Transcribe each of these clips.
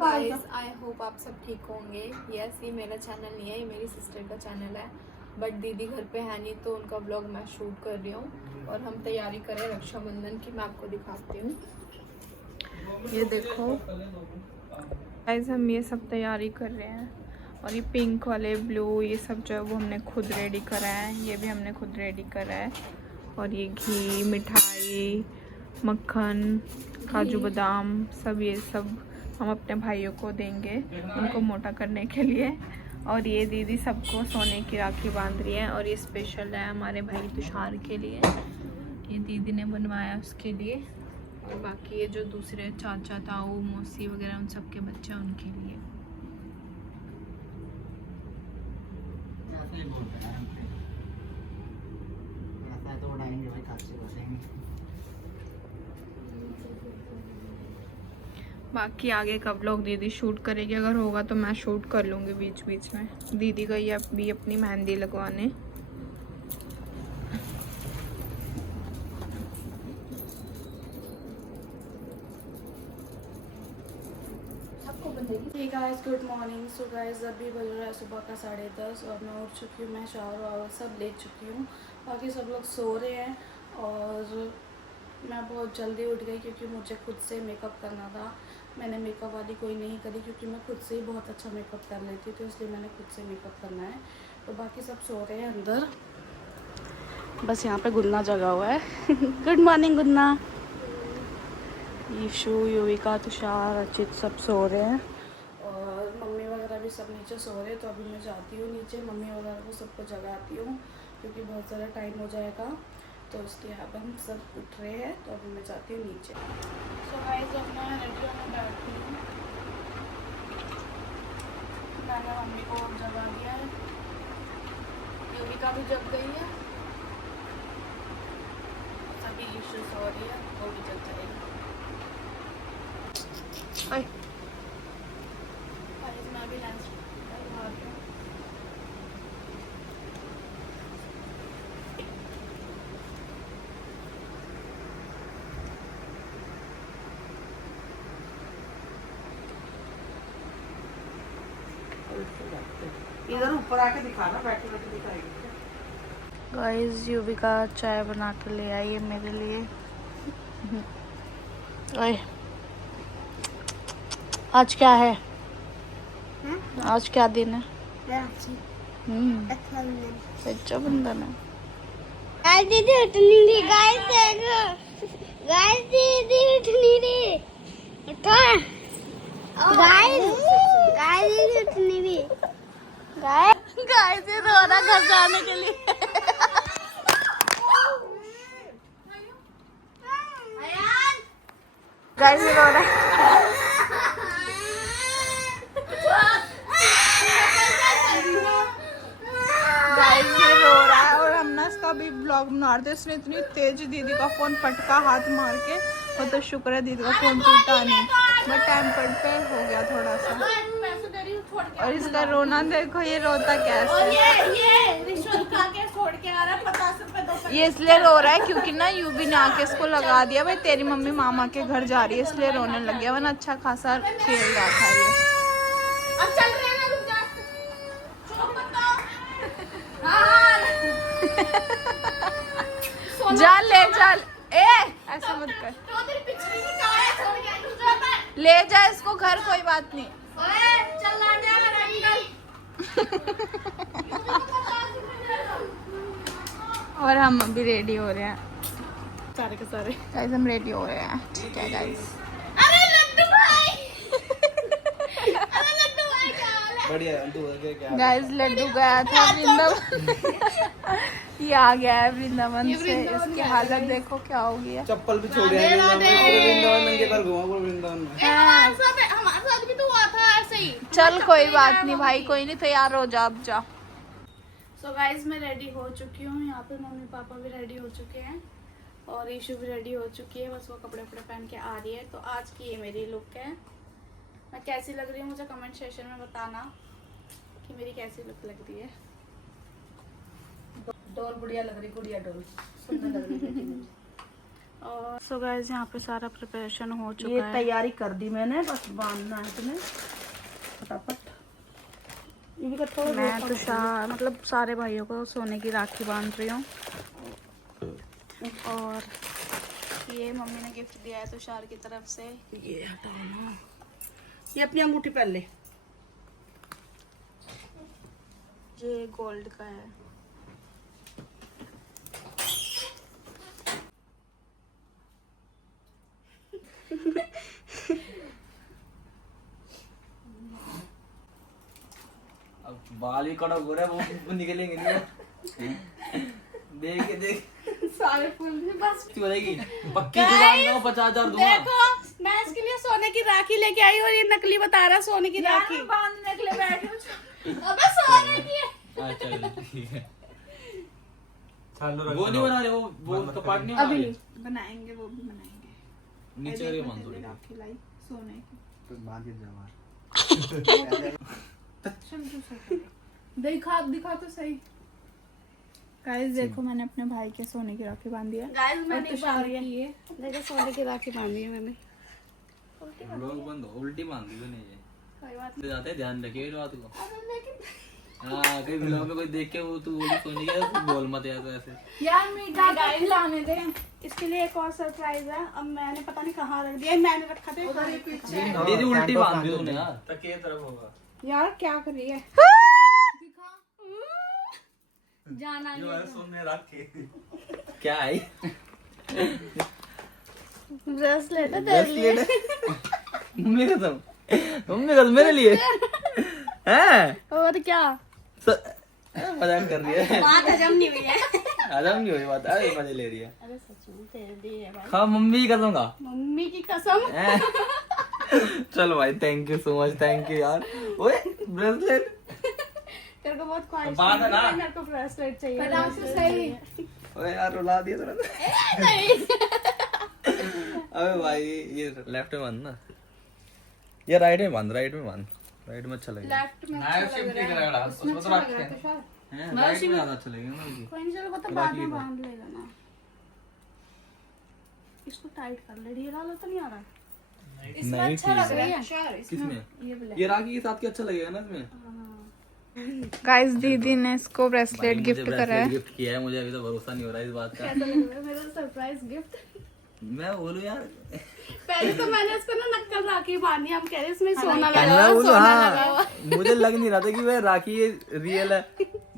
Guys, I hope आप सब ठीक होंगे। यस, ये मेरा चैनल नहीं है, ये मेरी सिस्टर का चैनल है। बट दीदी घर पे है नहीं तो उनका व्लॉग मैं शूट कर रही हूँ। और हम तैयारी करें रक्षाबंधन की, मैं आपको दिखाती हूँ। ये देखो गाइस, हम ये सब तैयारी कर रहे हैं। और ये पिंक वाले, ब्लू, ये सब जो है वो हमने खुद रेडी करा है। ये भी हमने खुद रेडी करा है। और ये घी, मिठाई, मक्खन, काजू बादाम, सब ये सब हम अपने भाइयों को देंगे उनको मोटा करने के लिए। और ये दीदी सबको सोने की राखी बांध रही है। और ये स्पेशल है हमारे भाई तुषार के लिए, ये दीदी ने बनवाया उसके लिए। और बाकी ये जो दूसरे चाचा, ताऊ, मौसी वगैरह उन सब के बच्चे हैं उनके लिए। बाकी आगे का व्लॉग दीदी शूट करेगी, अगर होगा तो मैं शूट कर लूँगी बीच बीच में। दीदी गई है अभी अपनी मेहंदी लगवाने। Hey guys, good morning. So guys, अभी बज रहा है सुबह का 10:30 और मैं उठ चुकी हूँ। मैं शावर वावर सब ले चुकी हूँ। बाकी सब लोग सो रहे हैं और मैं बहुत जल्दी उठ गई क्योंकि मुझे खुद से मेकअप करना था। मैंने मेकअप वाली कोई नहीं करी क्योंकि मैं खुद से ही बहुत अच्छा मेकअप कर लेती, तो इसलिए मैंने खुद से मेकअप करना है। तो बाकी सब सो रहे हैं अंदर, बस यहाँ पे गुन्ना जगा हुआ है। गुड मॉर्निंग गुन्ना। ईशु, युविका, तुषार, अचित सब सो रहे हैं और मम्मी वगैरह भी सब नीचे सो रहे हैं। तो अभी मैं जाती हूँ नीचे, मम्मी वगैरह को सबको जगाती हूँ क्योंकि बहुत ज़्यादा टाइम हो जाएगा। तो इसलिए अब हम सब उठ रहे हैं, तो अभी मैं जाती हूँ नीचे। सो गाइस, अब मैं रेडी होने बैठती हूँ। मैंने मम्मी को जगा दिया है, युविका भी जग गई है, सभी ईशु सो रही है, वो भी जग जाएगी। मैं भी लंच करवा रही हूँ। इधर ऊपर आके दिखाना, बैठे बैठे दिखाएगी। गाइस, युविका चाय बना के ले आई है मेरे लिए। ओए, आज क्या है? आज क्या दिन है? रक्षाबंधन है। गाइस दीदी उठ नहीं रही। गाइस देखो, गाइस दीदी उठ नहीं रही। उठो गाइस, गाइस दीदी उठ नहीं रही। गाइस ये रो रहा घर जाने के लिए। गाइस ये रो रहा है। गाइस ये रो रहा है और हम ना इसका भी ब्लॉग बना रहे थे। इसने इतनी तेज दीदी का फोन पटका हाथ मार के, वो तो शुक्र है दीदी का फोन टूटा नहीं, बट टाइम पे हो गया थोड़ा सा। और इसका रोना देखो, ये रोता कैसे। ये रिश्वत खा के छोड़ के आ रहा है 50 रुपए दो। ये इसलिए रो रहा है क्योंकि ना यूबी ने आके इसको लगा दिया भाई तेरी मम्मी मामा के घर जा रही है, इसलिए रोने लग गया, वरना अच्छा खासा खेल रहा था ये। अब चल रहे हैं, रुक जा। जा ले चल, ऐसा मत कर, तो तेरी पिछली की कार है, छोड़ के तू जा पे। ले जा इसको घर, कोई बात नहीं। ओए चल ना जा अंकल। और हम अभी रेडी हो रहे हैं, सारे के सारे गाइस हम रेडी हो रहे हैं, ठीक है गाइस। अरे लड्डू भाई, अरे लड्डू भाई क्या हाल है? बढ़िया है, तू आगे क्या गाइस लड्डू गया था वृंदावन। ये आ गया है वृंदावन से, इसकी हालत देखो क्या हो गया। चप्पल भी छोड़ दिया वृंदावन, नंगे पैर घुमा पूरे वृंदावन में। हमारे साथ भी तो हुआ था ऐसे ही। चल कोई बात नहीं भाई, कोई नहीं, तैयार हो जा अब जा। सो गाइस मैं रेडी हो चुकी हूँ, यहाँ पे मम्मी पापा भी रेडी हो चुके हैं और ईशु भी रेडी हो चुकी है, बस वो कपड़े वपड़े पहन के आ रही है। तो आज की ये मेरी लुक है। मैं कैसी लग रही हूँ मुझे कमेंट सेक्शन में बताना कि मेरी कैसी लुक लग रही है। डोल बढ़िया लग रही, गुड़िया डोल सुंदर लग रही बेटी मेरी। और सो गाइस यहाँ पे सारा प्रिपरेशन हो ये चुका है। तैयारी कर दी मैंने, बस बांधना है तुम्हें फटाफट। ये भी थोड़ा मैं तुषार मतलब सारे भाइयों को सोने की राखी बांध रही हूँ। और ये मम्मी ने गिफ्ट दिया है तुषार की तरफ से। ये हटाना, ये अपनी अंगूठी पहन ले। ये गोल्ड का है। अब बाल भी कड़क हो रहे हैं, वो निकलेंगे नहीं। देख देख सारे फूल भी बस हो जाएगी पक्की दुकान में 50,000 दूंगा। देखो मैं इसके लिए सोने की राखी लेके आई और ये नकली बता रहा है सोने की राखी बांधने के लिए बैठी हूँ। अबे सोने की है। अच्छा ठीक है। चालू रख वो नहीं बना रहे, वो कपाट नहीं बना अभी रहे। नहीं बनाएंगे, वो भी बनाएंगे। नीचे करके बांध दो। राखी लाई सोने की। तो बांध के जमा। दिखा तो सही। गाइस देखो मैंने अपने भाई के सोने की राखी बांधी है। गाइस मैंने बांधी है। देखो सोने की राखी बांधी है मैंने। लोग बंद हो, उल्टी बांध दी नहीं है। कोई बात तो जाते हैं, ध्यान रखिए इस बात को। हाँ कहीं ब्लॉग में कोई देख के वो तू बोली सोने की तो बोल मत यार तो ऐसे। यार मीठा गाइस लाने दे। इसके लिए एक और सरप्राइज है। अब मैंने पता नहीं कहाँ रख दिया, मैंने रखा था उधर ही पीछे। दीदी उल्टी बांध दी तूने यार। तकिए तरफ होगा। यार क्या कर रही है? जाना ये वाला सोने रख के। क्या है ब्रेसलेट है तेरे लिए। मम्मी कसम मेरे लिए हैं। और क्या? मजाक कर रही है। बात हजम नहीं हुई है। हजम नहीं हुई बात, अरे मजे ले रही है। अरे सच में तेरे लिए है भाई। हाँ मम्मी की कसम का। मम्मी की कसम। चलो भाई thank you so much, thank you यार। ओए ब्रेसलेट तेरे को बहुत ख्वाहिश बांध ना। है, मेरे को ब्रेसलेट चाहिए। फटाक से सही। ओए यार रुला दिया तूने। अबे भाई ये लेफ्ट में बांध ना, ये राइट में बांध, राइट में अच्छा लगेगा। लेफ्ट में नाइफ शिफ्ट नहीं करेगा उसमें तो रख के हैं, राइट में ज्यादा अच्छा लगेगा ना। कोई नहीं, चलो वो तो बाद में बांध लेगा ना। इसको टाइट कर ले, ढीला वाला तो नहीं आ रहा। इसमें अच्छा लग रहा है। किसमें? ये राखी के साथ क्या अच्छा लगेगा ना इसमें। गाइस दीदी ने इसको ब्रेसलेट भाई, गिफ्ट मुझे करा है। गिफ्ट किया है, मुझे अभी तो भरोसा नहीं हो रहा है इस बात का। कैसा लग रहा है मेरा सरप्राइज गिफ्ट? मैं बोलूं यार पहले तो मैंने इसको ना नक्कल राखी बांधी, हम कह रहे हैं इसमें सोना मैं लगा हुआ, बोलूं सोना लगा हाँ, हुआ। मुझे लग नहीं रहा था कि वह राखी रियल है,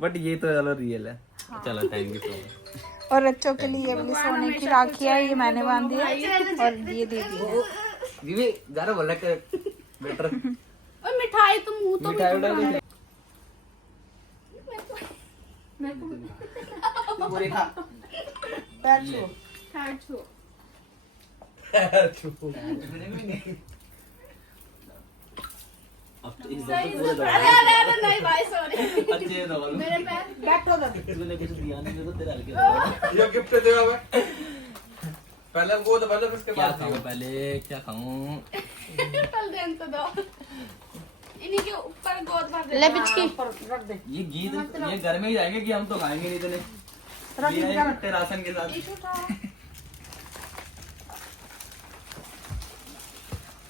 बट ये तो चलो रियल है। चलो थैंक यू सो मच। और बच्चों के लिए भी सोने की राखी है, ये मैंने बांधी है और ये दीदी है। दीदी ज़रा बोला कर बेटर और मिठाई तो मुंह तो मिठाई उठाई पूरे खा पैर छो। नहीं भाई सॉरी। अच्छे तो बोलो। बैठो ना। तूने कुछ दिया नहीं मेरे को, तेरा हल्के ये गिफ्ट दे हमें। पहले वो तो पहले उसके क्या बाद खाऊं पहले, क्या खाऊं? कल देन तो दो। इन्हीं के ऊपर गोद भर दे। ले बिचकी रख दे। ये गीत ये घर में ही जाएंगे कि हम तो खाएंगे नहीं इतने। रख ये दे है खट्टे राशन के साथ।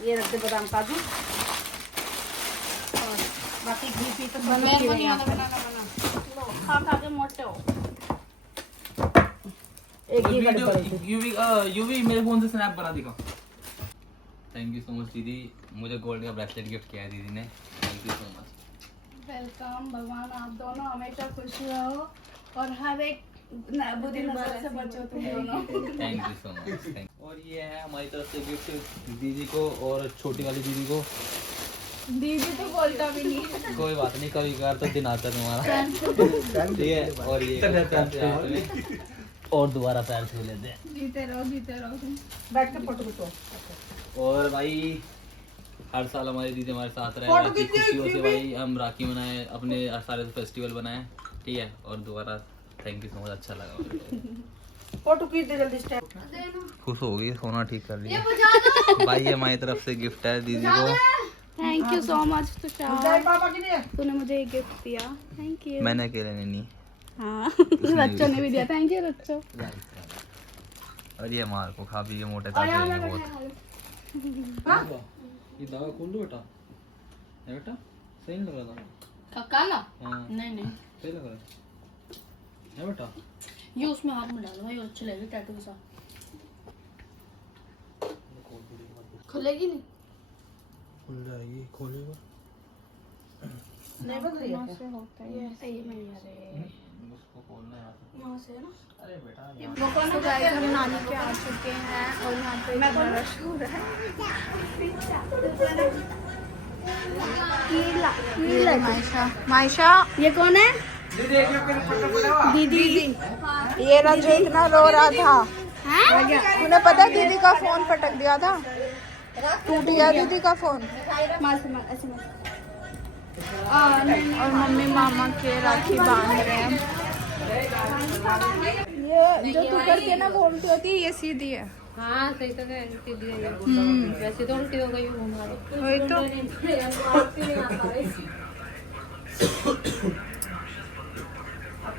ये रख दे बादाम काजू और बाकी घी पी तो सब लोग पी रहे हैं यहाँ पर। खा खा के मोटे हो। एक घी का डिब्बा रख दे। यूवी मेरे फोन से स्नैप बना दिखा। थैंक यू सो मच दीदी, मुझे गोल्ड का ब्रेसलेट गिफ्ट किया है दीदी ने। Thank you so much. Welcome. भगवान आप दोनों हमेशा खुश रहो और हर एक बुरी नजर से बचो तुम दोनों। Thank you so much. और ये है हमारी तरफ से गिफ्ट दीदी को और छोटी वाली दीदी को। दीदी तो बोलता भी नहीं। कोई बात नहीं, कभी कभार तो दिन आता है तुम्हारा। ठीक है, और ये और दोबारा पैर छू लेते हैं। जीते रहो तुम। बैठ के फोटो खींचो। और भाई हर साल हमारी दीदी हमारे साथ रहे, फोटो राखी खींचिए, खुशियों से खींचिए। भाई हम राखी मनाए, अपने सारे फेस्टिवल बनाए। ठीक है, और दोबारा थैंक यू सो मच, अच्छा लगा। फोटो खींच दे जल्दी स्टेप। खुश हो गई, सोना ठीक कर लिया भाई। ये हमारी तरफ से गिफ्ट है दीदी को। थैंक यू सो मच जय तुषार, पापा की नहीं तूने मुझे ये गिफ्ट दिया। Thank you. मैंने अकेले नहीं हाँ बच्चों ने भी दिया। थैंक यू बच्चों। और ये मार को खा पी के मोटे ताजे हो गए बहुत। ये दवा खोल दो बेटा। है बेटा सही नहीं लग रहा था। काला हाँ नहीं नहीं सही लग रहा है बेटा। ये उसमें हाथ में डालो, ये अच्छी लगेगी टैटू के साथ। खुलेगी नहीं? खुल जाएगी खोलेगा। नहीं बंद रही है क्या? ये सही में यार उसको खोलना है यहाँ से है ना। अरे बेटा तो गाइस हम नानी के आ चुके हैं और यहाँ पे इतना रश हो रहा है। ये मायशा, मायशा ये कौन है? दीदी, ये रहा जो इतना रो रहा था। तूने पता दीदी का फोन पटक दिया था, टूट गया दीदी का फोन। और मम्मी मामा के राखी बांध रहे हैं। ये जो तू करके ना बोलती होती है ये सीधी है। हाँ सही तो है, सीधी है। वैसे तो उल्टी हो गई हूँ हमारे। वही तो।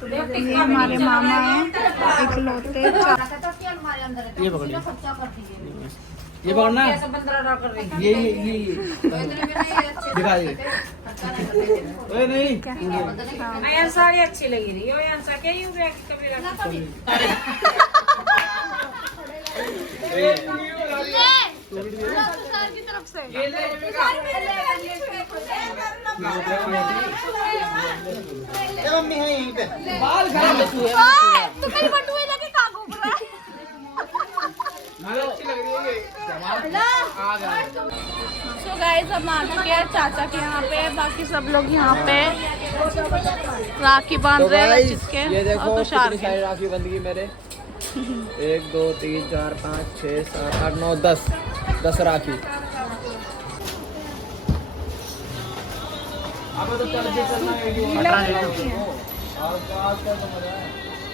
ये हमारे मामा हैं इकलौते। ये पकड़िए, ये पकड़ना ये दिखा दे। ओए नहीं साड़ी अच्छी लगी रही है। क्या यूं कभी सर की तरफ से मम्मी है यहीं पे। तू कहीं बटुए लेके कहाँ घूम रहा है? अच्छी लग रही है। सो गाइस हम आ चुके हैं चाचा के यहाँ पे, बाकी सब लोग यहाँ पे राखी बांध रहे हैं रचित के ये देखो और तुषार कितनी के। सारी राखी बंध गई मेरे। 1 2 3 4 5 6 7 8 9 10 राखी। अब तो चल के चलना है। और क्या तो मजा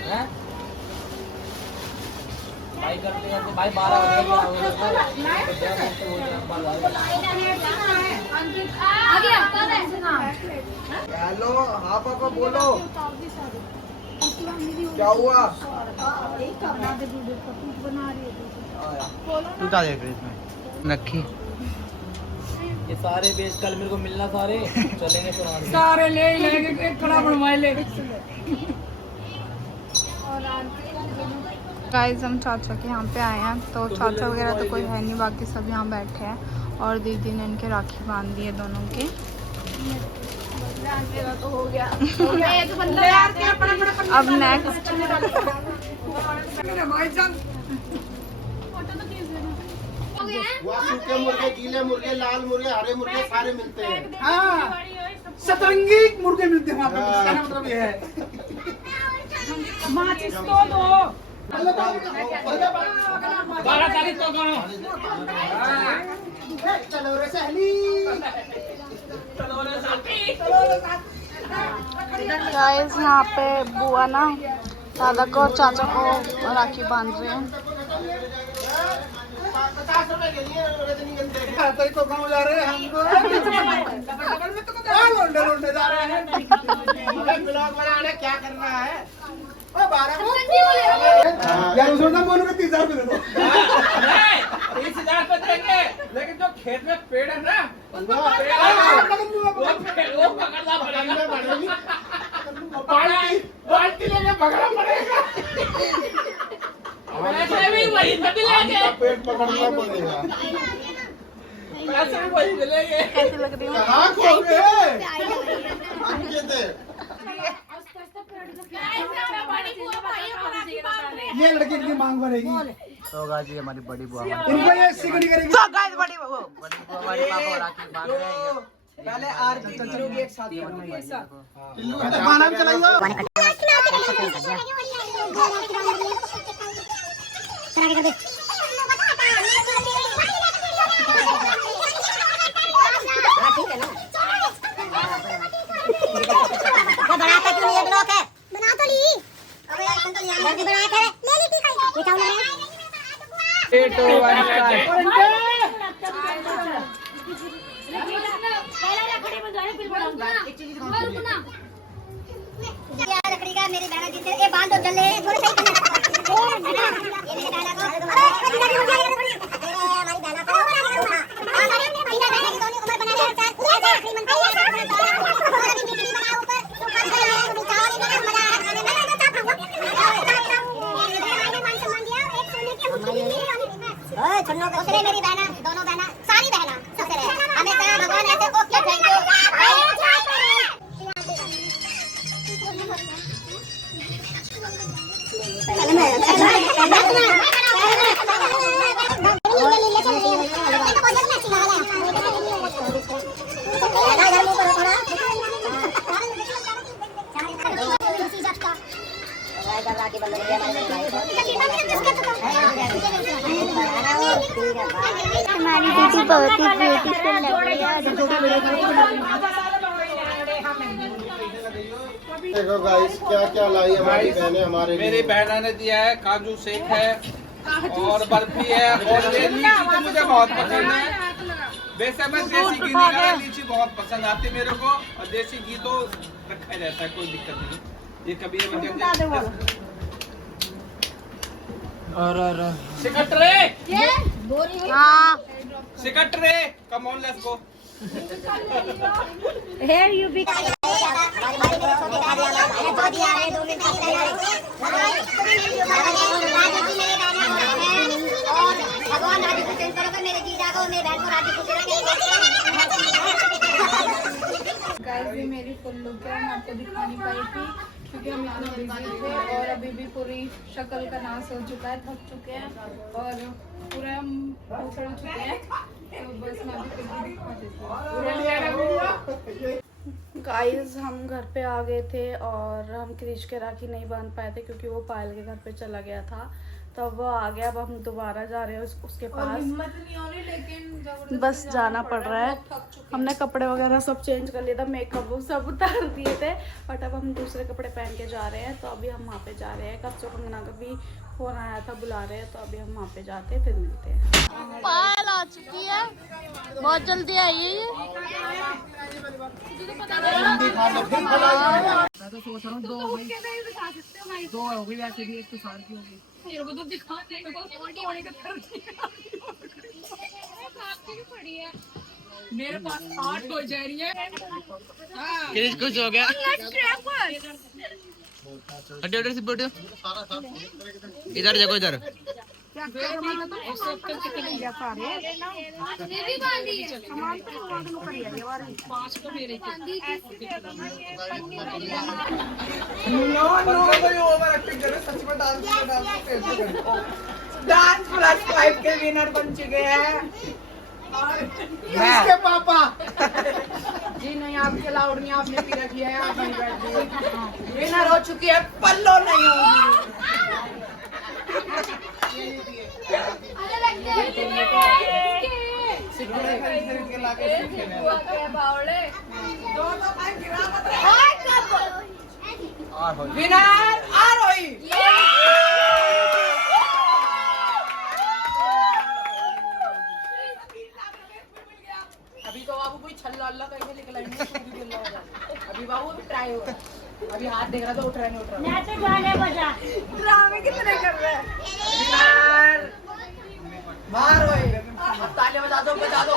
है? भाई करते करते भाई 12 हेलो हाँ पापा बोलो क्या हुआ? तू क्या देख रही इसमें नक्की? ये सारे बेच कल मेरे को मिलना सारे चलेंगे पुराने। सारे ले लेंगे, एक कड़ा बनवाए ले। गाइस हम चाचा के यहाँ पे आए हैं, तो चाचा वगैरह तो कोई है नहीं, बाकी सब यहाँ बैठे हैं और दीदी ने इनके राखी बांध दी है दोनों के। तो हो गया अब नेक्स्ट वहाँ सूखे मुर्गे, गीले मुर्गे, लाल मुर्गे, हरे मुर्गे सारे मिलते हैं। हाँ, सतरंगी मुर्गे मिलते हैं वहाँ पे। इसका मतलब ये है। माचिस तो दो। 12 तारीख को करो। चलो रे सहेली। गाइस यहाँ पे बुआ ना दादा को और चाचा को राखी बांध रहे हैं। 50 रुपए के लिए रजनीगंधा। 12 तारीख को गाँव जा रहे हैं हम लोग। लोंडे जा रहे हैं। ब्लॉग बनाने क्या करना है? ओ 12 यार उसमें ना बोलो कि 30,000 रुपए दे दो। 30,000 रुपए देंगे, लेकिन जो खेत में पेड़ है ना वो पकड़ना पड़ेगा। बाल्टी लेके भगना पड़ेगा। पैसे भी वही मिलेंगे, पेट पकड़ना पड़ेगा। पैसे भी वही मिलेंगे। कैसी लग रही है? कहाँ खो गए? हम के थे। ये लड़की की मांग भरेगी। तो गाजी हमारी बड़ी बुआ इनको ये सिगनी करेगी। बड़ी बुआ हमारे पापा राखी बांध रहे हैं। पहले आरती करोगे एक साथ गाना भी चलाइयो। बनाता क्यों नहीं है ब्लॉक है? बना तो ली। अबे यार तुम तो यहाँ पे बनाया था, ले ली थी खाई। ये क्या हो रहा है? 8 2 1 लकड़ी का मेरी बहना जिसे ये बाल तो जल रहे हैं, थोड़े सही करना। दूसरे मेरी बहना, दोनों बहना, सारी बहना सबसे रहे हमेशा भगवान ऐसे ओके थैंक यू। हमारी दीदी बहुत ही ब्यूटीफुल लग रही है। देखो गाइस क्या क्या लाई हमारी बहनें हमारे लिए। मेरी बहना ने दिया है काजू शेक है और बर्फी है और ये लीची तो मुझे बहुत पसंद है। वैसे मैं देसी घी नहीं खाता, लीची बहुत पसंद आती है मेरे को और देसी घी तो रखा ही रहता है, कोई दिक्कत नहीं। ये कभी और सिकटरे सिकटरे come on let's go. Here you be. भगवान राजी खुशी करो, मेरे जीजा को मेरे बहन को राजी खुशी गाइस ये मेरी फुल लुक है, मैं आपको दिखा नहीं पाई थी क्योंकि हम इतना बिजी थे और अभी भी पूरी शक्ल का नाश हो चुका है, थक चुके हैं और पूरा हम उछल चुके हैं। तो बस मैं अभी फिर भी दिखा देती हूँ। गाइस हम घर पे आ गए थे और हम क्रिश के राखी नहीं बांध पाए थे क्योंकि वो पायल के घर पे चला गया था। तब वो आ गया, अब हम दोबारा जा रहे हैं उसके पास। हिम्मत नहीं हो रही लेकिन जबरदस्ती बस जाना पड़ रहा है। हमने कपड़े वगैरह सब चेंज कर लिया था, मेकअप वो सब उतार दिए थे, बट अब हम दूसरे कपड़े पहन के जा रहे हैं। तो अभी हम वहाँ पे जा रहे हैं। कच्चो कंगना का भी फोन आया था, बुला रहे हैं, तो अभी हम वहाँ पे जाते हैं, फिर मिलते हैं। पायल आ चुकी है, बहुत जल्दी आई है ये। मैं तो सोच रहा हूँ दो हो गई वैसे भी, एक तो साल की होगी। मेरे पास 8 हो जा रही है। क्रिश कुछ हो गया। हटे से बैठो, इधर देखो इधर। डांस प्लस 5 के विनर बन चुके हैं इसके पापा जी। नहीं आपके लाउड नहीं, आपने पी रखी है, आप नहीं बैठ। विनर हो चुकी है, पल्लो नहीं होगी। विनर आरोही। अभी तो बाबू कोई छल्ला अल्लाह करके निकला, अभी बाबू भी ट्राई हो रहा है। अभी हाथ देख रहा तो उठ रहा नहीं, उठ रहा ड्रामे कितने कर रहे हैं। मार भाई, अब तालियां बजा दो, बजा दो।